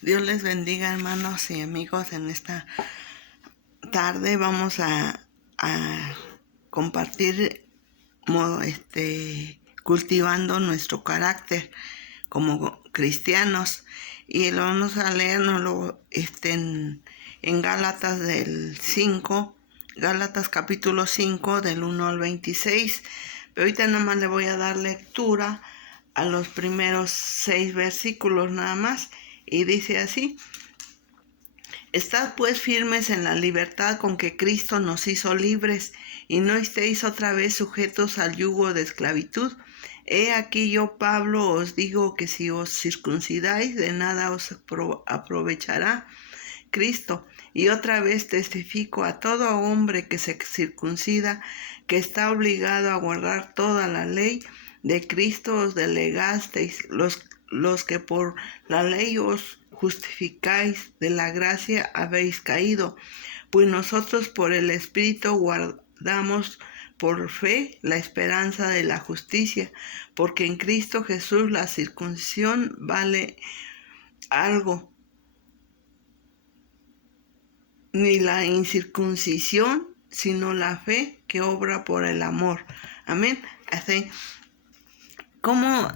Dios les bendiga, hermanos y amigos. En esta tarde vamos a compartir cultivando nuestro carácter como cristianos, y lo vamos a leer en Gálatas Gálatas capítulo 5 del 1 al 26. Pero ahorita nada más le voy a dar lectura a los primeros 6 versículos nada más, y dice así: Estad pues firmes en la libertad con que Cristo nos hizo libres, y no estéis otra vez sujetos al yugo de esclavitud. He aquí yo, Pablo, os digo que si os circuncidáis, de nada os aprovechará Cristo. Y otra vez testifico a todo hombre que se circuncida, que está obligado a guardar toda la ley. De Cristo os delegasteis, los que por la ley os justificáis, de la gracia habéis caído, pues nosotros por el Espíritu guardamos por fe la esperanza de la justicia, porque en Cristo Jesús la circuncisión vale algo, ni la incircuncisión, sino la fe que obra por el amor. Amén. Así como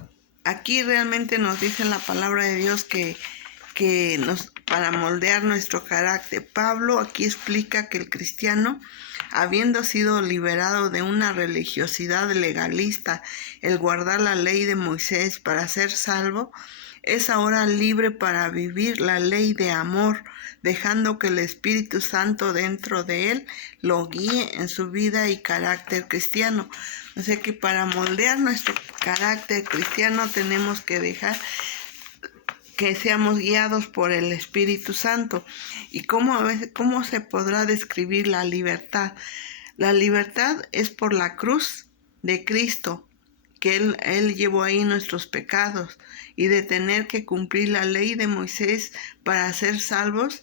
aquí realmente nos dice la palabra de Dios que para moldear nuestro carácter. Pablo aquí explica que el cristiano, habiendo sido liberado de una religiosidad legalista, el guardar la ley de Moisés para ser salvo, es ahora libre para vivir la ley de amor, dejando que el Espíritu Santo dentro de él lo guíe en su vida y carácter cristiano. O sea que para moldear nuestro carácter cristiano tenemos que dejar que seamos guiados por el Espíritu Santo. ¿Y cómo se podrá describir la libertad? La libertad es por la cruz de Cristo, que Él llevó ahí nuestros pecados, y de tener que cumplir la ley de Moisés para ser salvos.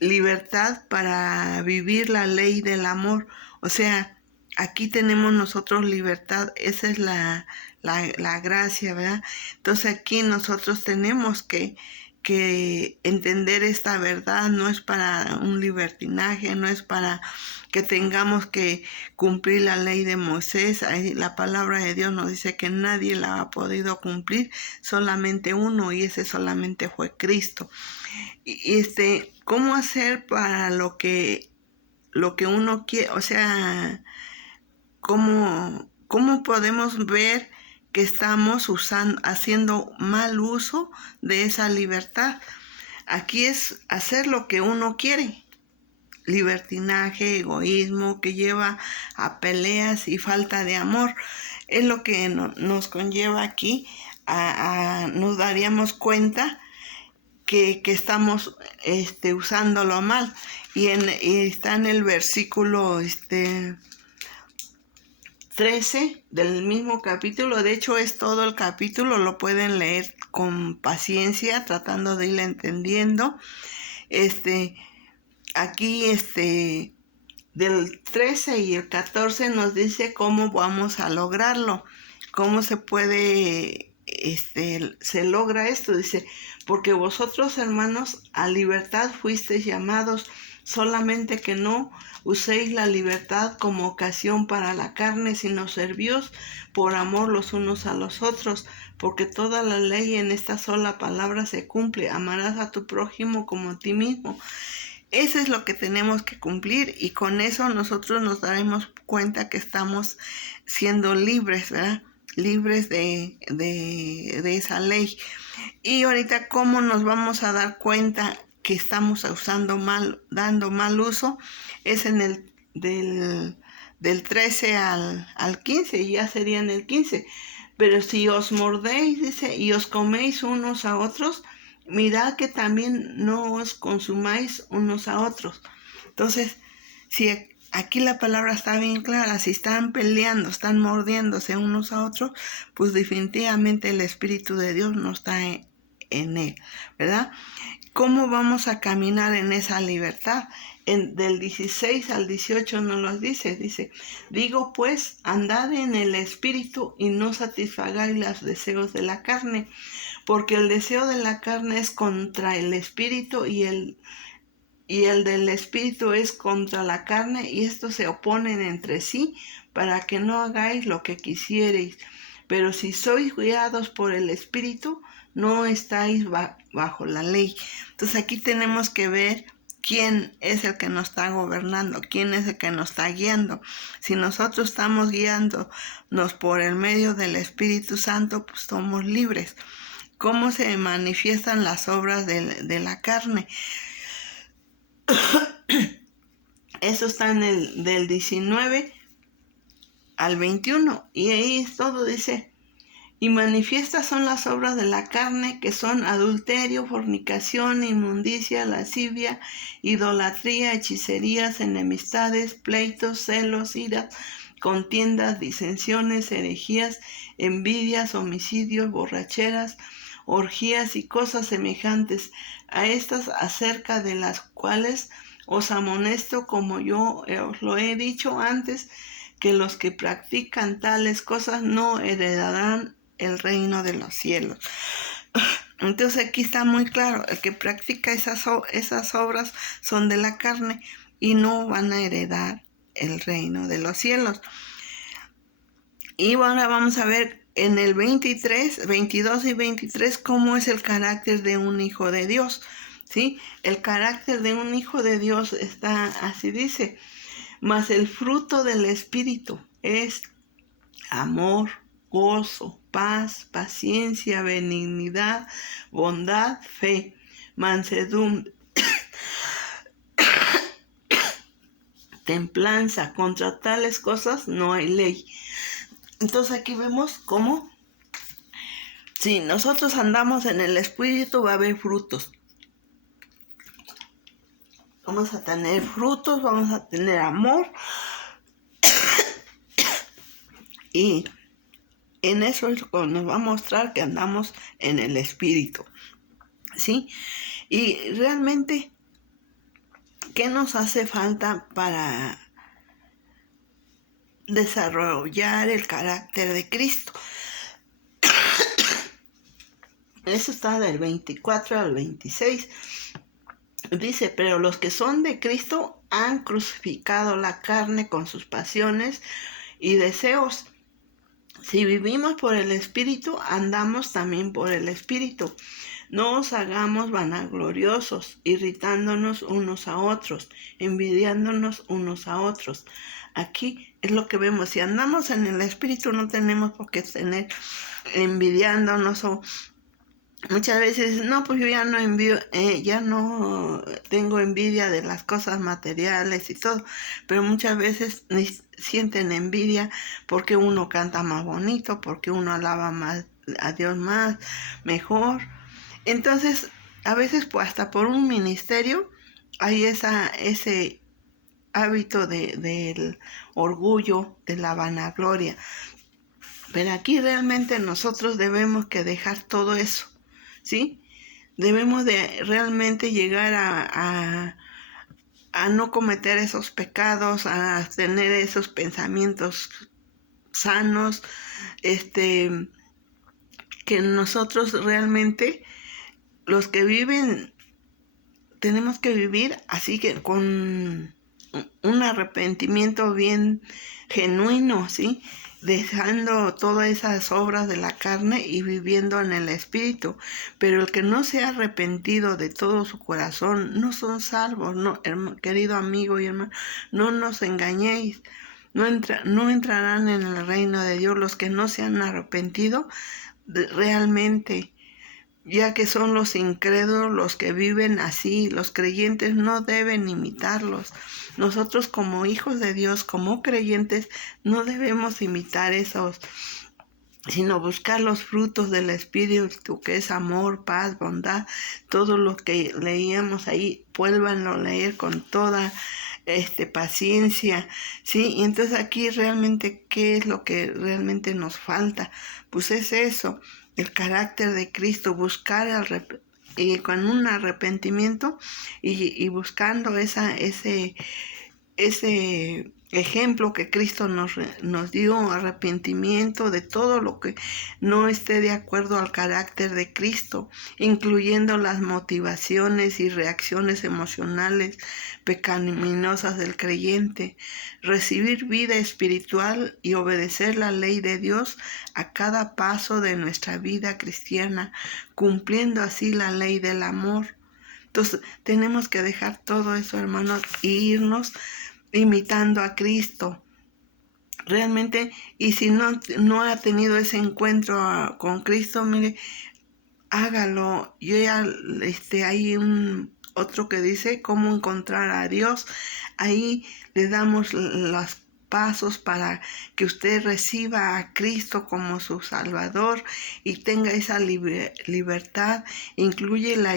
Libertad para vivir la ley del amor. O sea, aquí tenemos nosotros libertad. Esa es la gracia, ¿verdad? Entonces aquí nosotros tenemos que entender esta verdad. No es para un libertinaje, no es para que tengamos que cumplir la ley de Moisés. Ahí la palabra de Dios nos dice que nadie la ha podido cumplir, solamente uno, y ese solamente fue Cristo. Y ¿cómo hacer para lo que uno quiere? O sea, ¿cómo podemos ver que estamos haciendo mal uso de esa libertad? Aquí es hacer lo que uno quiere. Libertinaje, egoísmo, que lleva a peleas y falta de amor. Es lo que nos conlleva aquí. Nos daríamos cuenta que estamos usándolo mal. Y está en el versículo 13 del mismo capítulo. De hecho, es todo el capítulo. Lo pueden leer con paciencia, tratando de ir entendiendo. Aquí del 13 y el 14 nos dice cómo vamos a lograrlo, cómo se puede, se logra esto. Dice: porque vosotros, hermanos, a libertad fuisteis llamados, solamente que no uséis la libertad como ocasión para la carne, sino servíos por amor los unos a los otros, porque toda la ley en esta sola palabra se cumple: amarás a tu prójimo como a ti mismo. Eso es lo que tenemos que cumplir, y con eso nosotros nos daremos cuenta que estamos siendo libres, ¿verdad? Libres de esa ley. Y ahorita, ¿cómo nos vamos a dar cuenta que estamos dando mal uso? Es en el del 13 al 15, y ya sería en el 15. Pero si os mordéis, dice, y os coméis unos a otros, mirad que también no os consumáis unos a otros. Entonces, si aquí la palabra está bien clara, si están peleando, están mordiéndose unos a otros, pues definitivamente el Espíritu de Dios no está en él, ¿verdad? ¿Cómo vamos a caminar en esa libertad? Del 16 al 18 nos lo dice: digo pues, andad en el Espíritu y no satisfagáis los deseos de la carne, porque el deseo de la carne es contra el espíritu y el del espíritu es contra la carne, y estos se oponen entre sí para que no hagáis lo que quisiereis. Pero si sois guiados por el espíritu, no estáis bajo la ley. Entonces aquí tenemos que ver quién es el que nos está gobernando, quién es el que nos está guiando. Si nosotros estamos guiándonos por el medio del Espíritu Santo, pues somos libres. ¿Cómo se manifiestan las obras de la carne? Eso está en el del 19 al 21, y ahí todo dice: y manifiestas son las obras de la carne, que son adulterio, fornicación, inmundicia, lascivia, idolatría, hechicerías, enemistades, pleitos, celos, iras, contiendas, disensiones, herejías, envidias, homicidios, borracheras, orgías y cosas semejantes a estas, acerca de las cuales os amonesto, como yo os lo he dicho antes, que los que practican tales cosas no heredarán el reino de los cielos. Entonces aquí está muy claro: el que practica esas obras son de la carne y no van a heredar el reino de los cielos. Y ahora vamos a ver en el 22 y 23 cómo es el carácter de un hijo de Dios. ¿Sí? El carácter de un hijo de Dios está así, dice: mas el fruto del Espíritu es amor, gozo, paz, paciencia, benignidad, bondad, fe, mansedumbre, templanza. Contra tales cosas no hay ley. Entonces aquí vemos cómo, si nosotros andamos en el Espíritu, va a haber frutos. Vamos a tener frutos, vamos a tener amor. Y en eso es lo que nos va a mostrar que andamos en el Espíritu. ¿Sí? Y realmente, ¿qué nos hace falta para desarrollar el carácter de Cristo? Eso está del 24 al 26. Dice: pero los que son de Cristo han crucificado la carne con sus pasiones y deseos. Si vivimos por el Espíritu, andamos también por el Espíritu. No os hagamos vanagloriosos, irritándonos unos a otros, envidiándonos unos a otros. Aquí es lo que vemos: si andamos en el Espíritu, no tenemos por qué tener envidiándonos, o muchas veces, no, pues yo ya no ya no tengo envidia de las cosas materiales y todo, pero muchas veces sienten envidia porque uno canta más bonito, porque uno alaba más a Dios más, mejor. Entonces, a veces pues hasta por un ministerio hay ese hábito del orgullo, de la vanagloria. Pero aquí realmente nosotros debemos que dejar todo eso. ¿Sí? Debemos de realmente llegar a no cometer esos pecados, a tener esos pensamientos sanos, que nosotros realmente, los que viven, tenemos que vivir así, que con un arrepentimiento bien genuino, ¿sí? Dejando todas esas obras de la carne y viviendo en el Espíritu. Pero el que no se ha arrepentido de todo su corazón no son salvos. No, querido amigo y hermano, no nos engañéis. No entrarán en el reino de Dios los que no se han arrepentido realmente, ya que son los incrédulos los que viven así. Los creyentes no deben imitarlos. Nosotros, como hijos de Dios, como creyentes, no debemos imitar esos, sino buscar los frutos del Espíritu, que es amor, paz, bondad. Todo lo que leíamos ahí, vuélvanlo a leer con toda paciencia, ¿sí? Y entonces aquí realmente, ¿qué es lo que realmente nos falta? Pues es eso, el carácter de Cristo, buscar y con un arrepentimiento y buscando ese ejemplo que Cristo nos dio, arrepentimiento de todo lo que no esté de acuerdo al carácter de Cristo, incluyendo las motivaciones y reacciones emocionales pecaminosas del creyente, recibir vida espiritual y obedecer la ley de Dios a cada paso de nuestra vida cristiana, cumpliendo así la ley del amor. Entonces tenemos que dejar todo eso, hermanos, e irnos imitando a Cristo. Realmente, y si no ha tenido ese encuentro con Cristo, mire, hágalo. Yo ya, hay otro que dice cómo encontrar a Dios. Ahí le damos los pasos para que usted reciba a Cristo como su Salvador y tenga esa libertad. Incluye la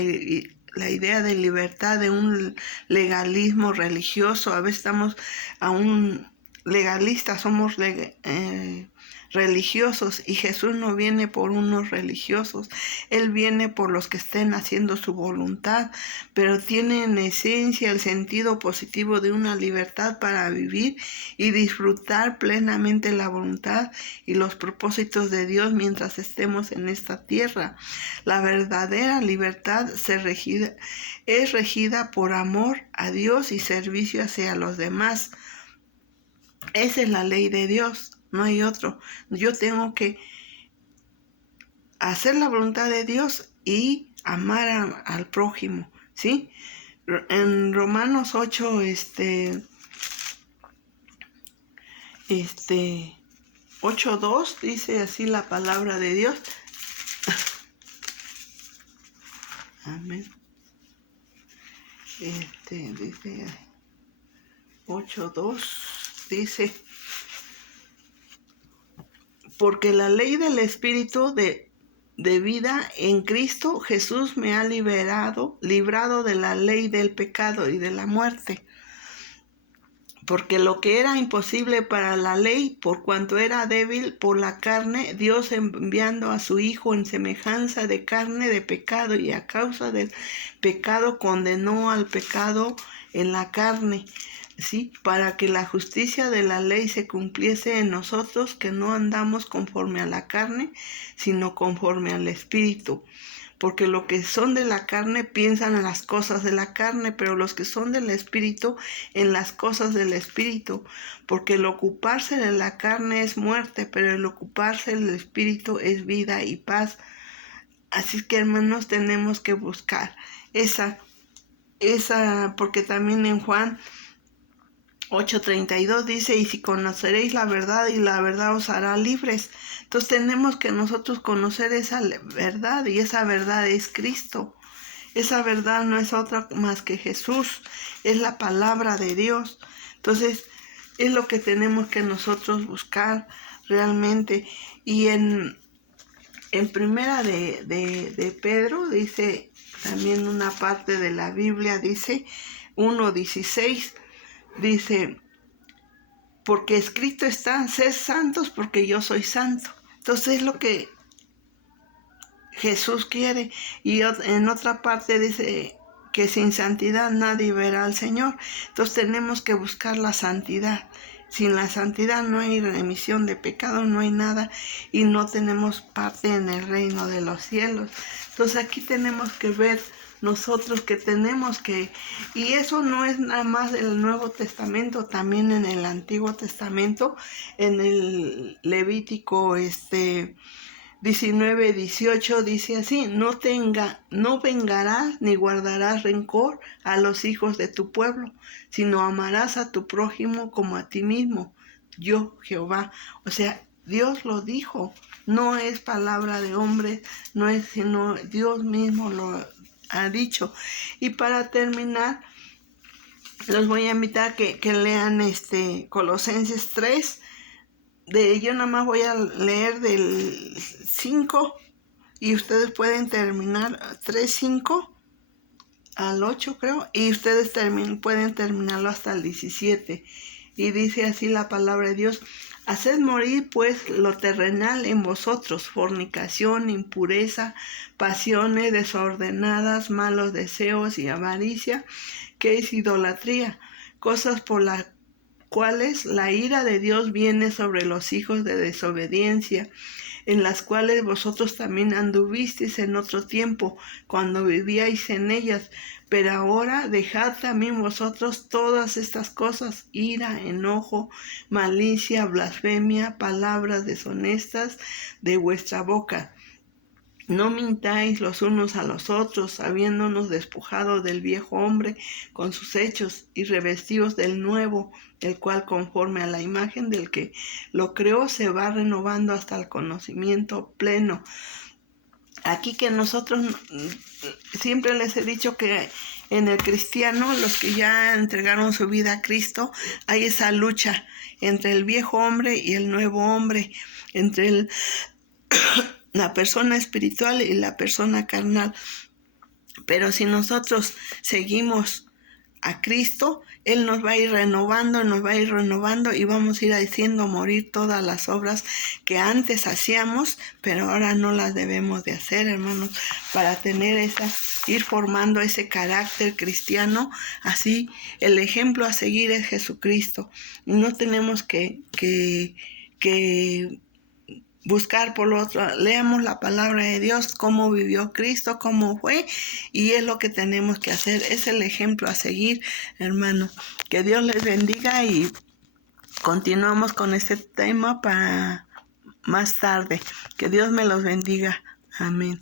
idea de libertad de un legalismo religioso. A veces estamos aún legalistas, somos religiosos, y Jesús no viene por unos religiosos, Él viene por los que estén haciendo su voluntad, pero tiene en esencia el sentido positivo de una libertad para vivir y disfrutar plenamente la voluntad y los propósitos de Dios mientras estemos en esta tierra. La verdadera libertad es regida por amor a Dios y servicio hacia los demás. Esa es la ley de Dios, no hay otro. Yo tengo que hacer la voluntad de Dios y amar al prójimo, ¿sí? En Romanos 8, 8:2 dice así la palabra de Dios. Amén. Dice 8:2 dice: porque la ley del Espíritu de vida en Cristo Jesús me ha librado de la ley del pecado y de la muerte. Porque lo que era imposible para la ley, por cuanto era débil por la carne, Dios enviando a su Hijo en semejanza de carne de pecado, y a causa del pecado condenó al pecado en la carne, ¿sí? Para que la justicia de la ley se cumpliese en nosotros, que no andamos conforme a la carne, sino conforme al Espíritu. Porque los que son de la carne piensan en las cosas de la carne, pero los que son del Espíritu en las cosas del Espíritu. Porque el ocuparse de la carne es muerte, pero el ocuparse del Espíritu es vida y paz. Así que, hermanos, tenemos que buscar esa, porque también en Juan 8:32 dice: y si conoceréis la verdad, y la verdad os hará libres. Entonces tenemos que nosotros conocer esa verdad, y esa verdad es Cristo. Esa verdad no es otra más que Jesús, es la palabra de Dios. Entonces es lo que tenemos que nosotros buscar realmente. Y en primera de Pedro dice también una parte de la Biblia, dice 1:16, dice: porque escrito está, sed santos porque yo soy santo. Entonces es lo que Jesús quiere. Y en otra parte dice que sin santidad nadie verá al Señor. Entonces tenemos que buscar la santidad. Sin la santidad no hay remisión de pecado, no hay nada, y no tenemos parte en el reino de los cielos. Entonces aquí tenemos que ver nosotros que tenemos que, y eso no es nada más del Nuevo Testamento, también en el Antiguo Testamento, en el Levítico 19:18 dice así: no vengarás ni guardarás rencor a los hijos de tu pueblo, sino amarás a tu prójimo como a ti mismo, yo Jehová. O sea, Dios lo dijo, no es palabra de hombre, no es sino Dios mismo lo ha dicho. Y para terminar, los voy a invitar que lean Colosenses 3. Yo nada más voy a leer del 5 y ustedes pueden terminar 3:5 al 8 creo, y ustedes pueden terminarlo hasta el 17. Y dice así la palabra de Dios: haced morir pues lo terrenal en vosotros, fornicación, impureza, pasiones desordenadas, malos deseos y avaricia, que es idolatría, cosas por las cuales la ira de Dios viene sobre los hijos de desobediencia, en las cuales vosotros también anduvisteis en otro tiempo, cuando vivíais en ellas. Pero ahora dejad también vosotros todas estas cosas: ira, enojo, malicia, blasfemia, palabras deshonestas de vuestra boca. No mintáis los unos a los otros, habiéndonos despojado del viejo hombre con sus hechos, y revestidos del nuevo, el cual conforme a la imagen del que lo creó se va renovando hasta el conocimiento pleno. Aquí que nosotros siempre les he dicho que en el cristiano, los que ya entregaron su vida a Cristo, hay esa lucha entre el viejo hombre y el nuevo hombre, entre la persona espiritual y la persona carnal. Pero si nosotros seguimos a Cristo, Él nos va a ir renovando y vamos a ir haciendo morir todas las obras que antes hacíamos, pero ahora no las debemos de hacer, hermanos, para tener ir formando ese carácter cristiano. Así, el ejemplo a seguir es Jesucristo. No tenemos que buscar por lo otro. Leamos la palabra de Dios, cómo vivió Cristo, cómo fue, y es lo que tenemos que hacer. Es el ejemplo a seguir, hermano. Que Dios les bendiga y continuamos con este tema para más tarde. Que Dios me los bendiga. Amén.